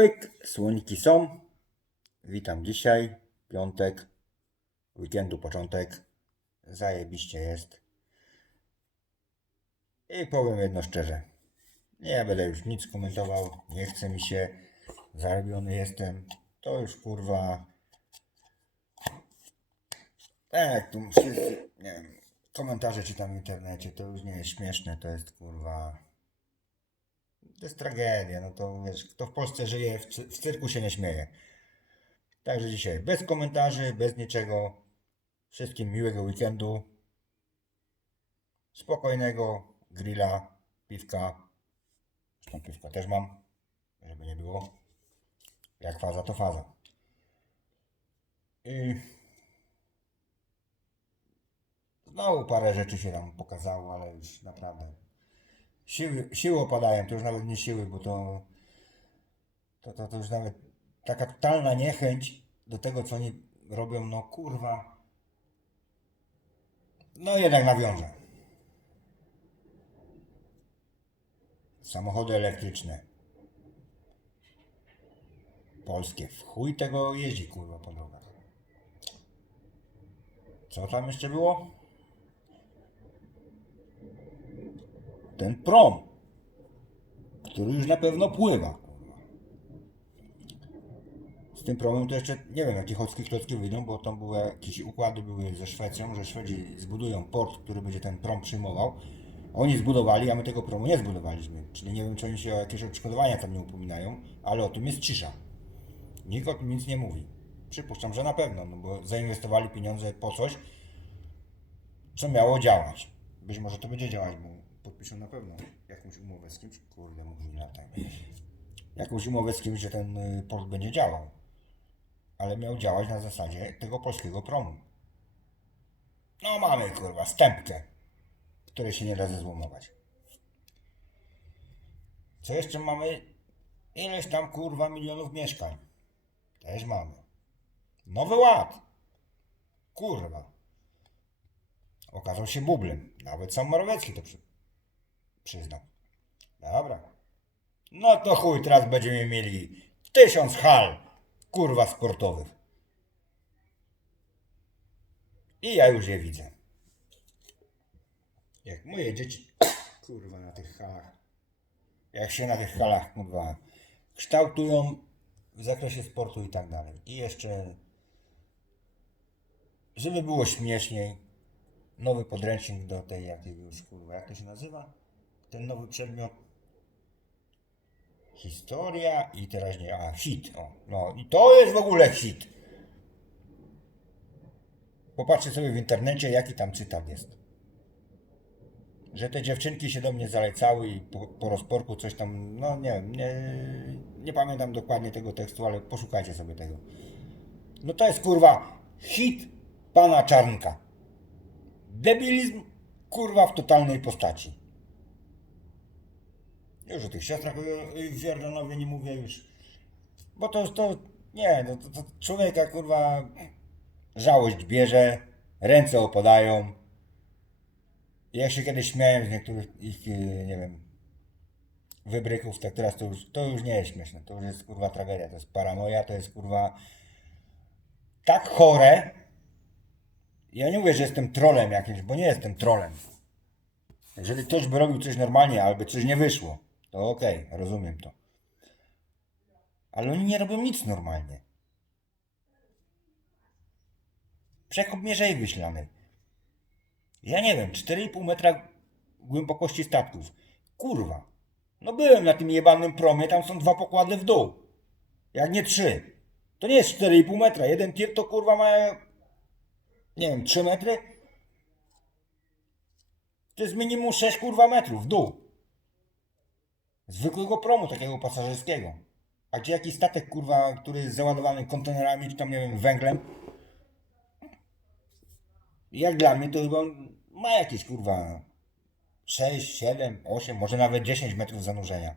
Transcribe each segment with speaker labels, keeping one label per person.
Speaker 1: Pyk, słoniki są. Witam dzisiaj, piątek, weekendu początek. Zajebiście jest. I powiem jedno szczerze. Nie będę już nic komentował. Nie chce mi się. Zarobiony jestem. To już kurwa. Tak, tu wszyscy, nie wiem, komentarze czytam w internecie, to już nie jest śmieszne, to jest kurwa. To jest tragedia, no to wiesz, kto w Polsce żyje, w, w cyrku się nie śmieje. Także dzisiaj bez komentarzy, bez niczego. Wszystkim miłego weekendu. Spokojnego grilla, piwka. Zresztą piwka też mam, żeby nie było. Jak faza, to faza. I znowu parę rzeczy się tam pokazało, ale już naprawdę siły, siły opadają, to już nawet nie siły, bo to, to, to, to już nawet taka totalna niechęć do tego, co oni robią, no kurwa. No jednak nawiążę. Samochody elektryczne. Polskie. W chuj tego jeździ, kurwa, po drogach. Co tam jeszcze było? Ten prom, który już na pewno pływa. Z tym promem to jeszcze nie wiem, jakie chodzkie klocki wyjdą, bo tam były jakieś układy były ze Szwecją, że Szwedzi zbudują port, który będzie ten prom przyjmował. Oni zbudowali, a my tego promu nie zbudowaliśmy. Czyli nie wiem, czy oni się o jakieś odszkodowania tam nie upominają, ale o tym jest cisza. Nikt o tym nic nie mówi. Przypuszczam, że na pewno, no bo zainwestowali pieniądze po coś, co miało działać. Być może to będzie działać, bo podpiszą na pewno jakąś umowę z kimś. Kurde, mówi lataj. Jakąś umowę z kimś, że ten y, port będzie działał. Ale miał działać na zasadzie tego polskiego promu. No mamy kurwa stępkę, której się nie da zezłomować. Co jeszcze mamy? Ileś tam kurwa milionów mieszkań. Też mamy. Nowy ład. Kurwa. Okazał się bublem. Nawet sam Morawiecki to przy... przyznał. Dobra. No to chuj, teraz będziemy mieli tysiąc hal, kurwa, sportowych. I ja już je widzę. Jak moje dzieci, kurwa, na tych halach, jak się na tych halach, kurwa, kształtują w zakresie sportu i tak dalej. I jeszcze, żeby było śmieszniej, nowy podręcznik do tej jakiej już kurwa, jak to się nazywa? Ten nowy przedmiot. Historia i teraźnie, a hit, o, no i to jest w ogóle hit. Popatrzcie sobie w internecie, jaki tam cytat jest. Że te dziewczynki się do mnie zalecały i po, po rozporku coś tam, no nie wiem, nie, nie pamiętam dokładnie tego tekstu, ale poszukajcie sobie tego. No to jest kurwa hit pana Czarnka. Debilizm kurwa w totalnej postaci. Już o tych siostrach w Jordanowie nie mówię już. Bo to to nie, no to, to człowieka kurwa żałość bierze, ręce opadają. Ja się kiedyś śmiałem z niektórych ich, y, nie wiem, wybryków, tak teraz to już, to już nie jest śmieszne. To już jest kurwa tragedia, to jest paranoja, to jest kurwa tak chore, ja nie mówię, że jestem trolem jakimś, bo nie jestem trolem. Jeżeli ktoś by robił coś normalnie, albo coś nie wyszło, to okej, rozumiem to. Ale oni nie robią nic normalnie. Przekop Mierzei Wyślanej. Ja nie wiem, 4,5 metra głębokości statków. Kurwa. No byłem na tym jebanym promie, tam są dwa pokłady w dół. Jak nie trzy. To nie jest 4,5 metra. Jeden tir to kurwa ma nie wiem, 3 metry? To jest minimum 6 kurwa metrów w dół. Zwykłego promu takiego pasażerskiego. A gdzie jakiś statek kurwa, który jest załadowany kontenerami, czy tam nie wiem, węglem? Jak dla mnie to chyba ma jakieś kurwa 6, 7, 8, może nawet 10 metrów zanurzenia.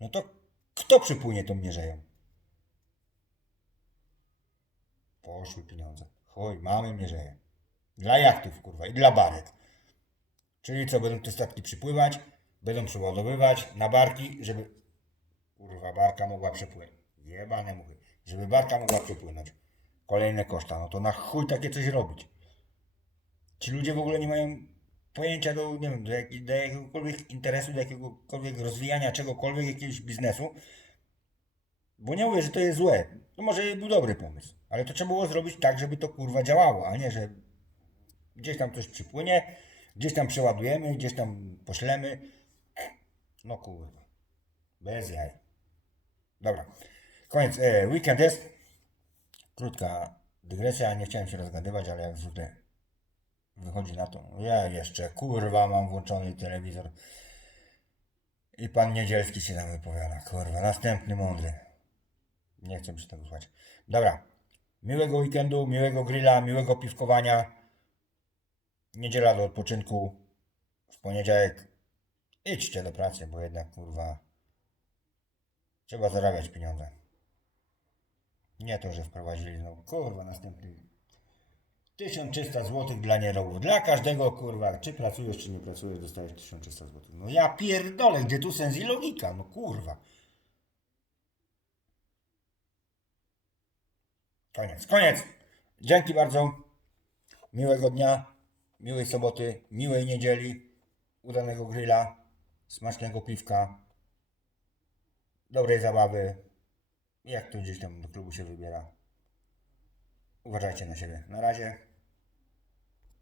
Speaker 1: No to kto przypłynie tą mierzeją? Poszły pieniądze. Chuj, mamy mierzeje. Dla jachtów, kurwa, i dla barek. Czyli co, będą te statki przypływać, będą przeładowywać na barki, żeby kurwa, barka mogła przepłynąć. Jebane muchy. Żeby barka mogła przepłynąć. Kolejne koszta. No to na chuj takie coś robić. Ci ludzie w ogóle nie mają pojęcia do, nie wiem, do, jak, do jakiegokolwiek interesu, do jakiegokolwiek rozwijania czegokolwiek, jakiegoś biznesu. Bo nie mówię, że to jest złe. To może był dobry pomysł. Ale to trzeba było zrobić tak, żeby to kurwa działało, a nie, że gdzieś tam coś przypłynie, gdzieś tam przeładujemy, gdzieś tam poślemy. No kurwa. Bez jaj. Dobra. Koniec. E, weekend jest. Krótka dygresja. Nie chciałem się rozgadywać, ale jak zwykle wychodzi na to. Ja jeszcze kurwa mam włączony telewizor. I pan Niedzielski się tam wypowiada. Kurwa. Następny mądry. Nie chcę się tego słuchać. Dobra. Miłego weekendu, miłego grilla, miłego piwkowania. Niedziela do odpoczynku. W poniedziałek idźcie do pracy, bo jednak kurwa trzeba zarabiać pieniądze. Nie to, że wprowadzili no kurwa następny 1300 zł dla nierobów. Dla każdego kurwa, czy pracujesz, czy nie pracujesz, dostajesz 1300 zł. No ja pierdolę, gdzie tu sens i logika, no kurwa. Koniec, koniec. Dzięki bardzo. Miłego dnia, miłej soboty, miłej niedzieli, udanego grilla, smacznego piwka, dobrej zabawy. Jak to gdzieś tam do klubu się wybiera. Uważajcie na siebie. Na razie.